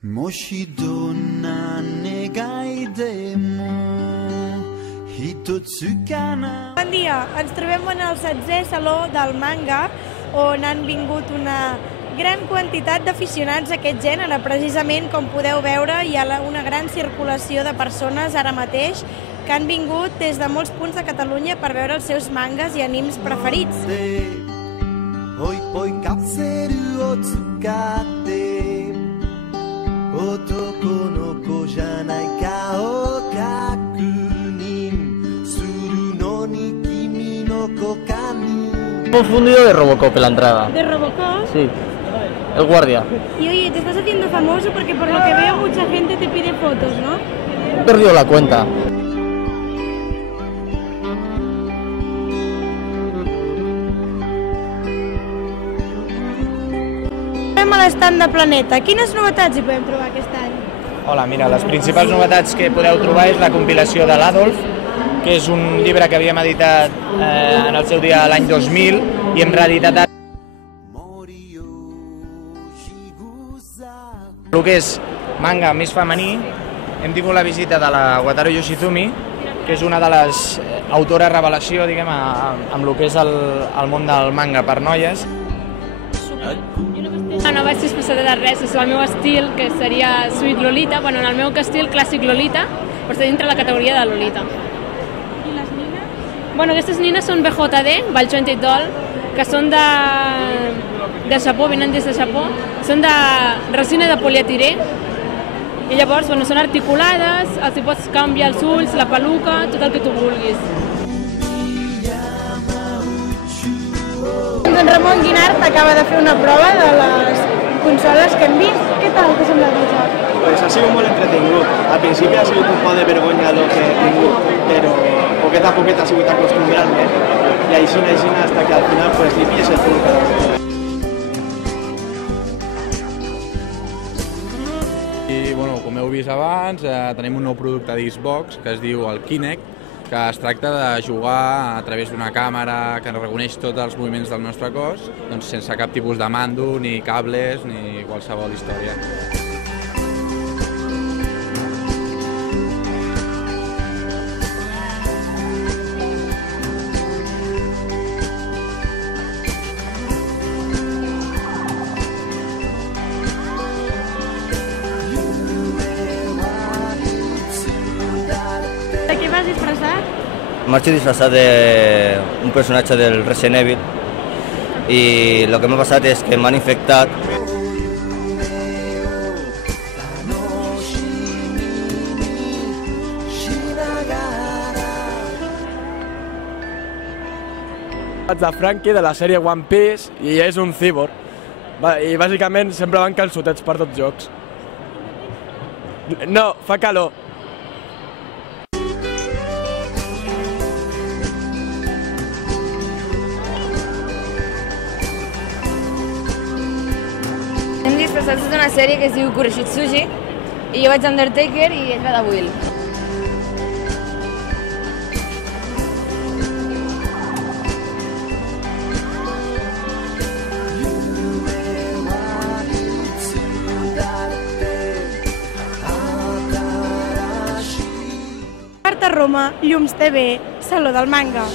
Moshi donna negai demo Hitotsukana. Bon dia, ens trobem en el 16è Saló del Manga, on han vingut una gran quantitat d'aficionats a aquest gènere. Precisament, com podeu veure, hi ha una gran circulació de persones ara mateix que han vingut des de molts punts de Catalunya per veure els seus mangas i animes preferits. Confundido de Robocop en la entrada. ¿De Robocop? Sí, el guardia. Y oye, te estás haciendo famoso porque por lo que veo mucha gente te pide fotos, ¿no? He perdido la cuenta. Estem a l'estand de Planeta. Quines novetats hi podem trobar aquest any? Hola, mira, les principals novetats que podeu trobar és la compilació de l'Adolf, que és un llibre que havíem editat en el seu dia l'any 2000 i hem reeditat el que és manga més femení. Hem tingut la visita de la Wataru Yoshizumi, que és una de les autores revelació, diguem, amb el que és el món del manga per noies. No vaig disposar de res, és el meu estil, que seria Sweet Lolita, bueno, en el meu estil clàssic Lolita, però està dintre la categoria de Lolita. I les nines? Bueno, aquestes nines són BJD, Balchonted Doll, que són de Japó, venen des de Japó, són de resina de polietilè, i llavors, bueno, són articulades, els hi pots canviar els ulls, la peluca, tot el que tu vulguis. En Ramon Guinart acaba de fer una prova de les consoles que hem vist. Què tal t'ha semblat el joc? Pues ha sido muy entretenido. Al principio ha sido un poco de vergüenza lo que tengo, pero poqueta a poqueta ha sido acostumbrarme y ahí sin hasta que al final pues li pilles el truco. I, bueno, com heu vist abans, tenim un nou producte d'Xbox que es diu el Kinect, que es tracta de jugar a través d'una càmera que reconeix tots els moviments del nostre cos, doncs sense cap tipus de mando, ni cables, ni qualsevol història. De què vas disfressat? Marcho disfrazado de un personaje del Resident Evil y lo que me ha pasado es que me han infectado. De Frankie de la sèrie One Piece i és un cíborg i bàsicament sempre van calçotets per tots jocs. No, fa calor. Hem disfressats d'una sèrie que es diu Kuroshitsuji i jo vaig d'Undertaker i ell va de Will. Marta Roma, Llums TV, Saló del Manga.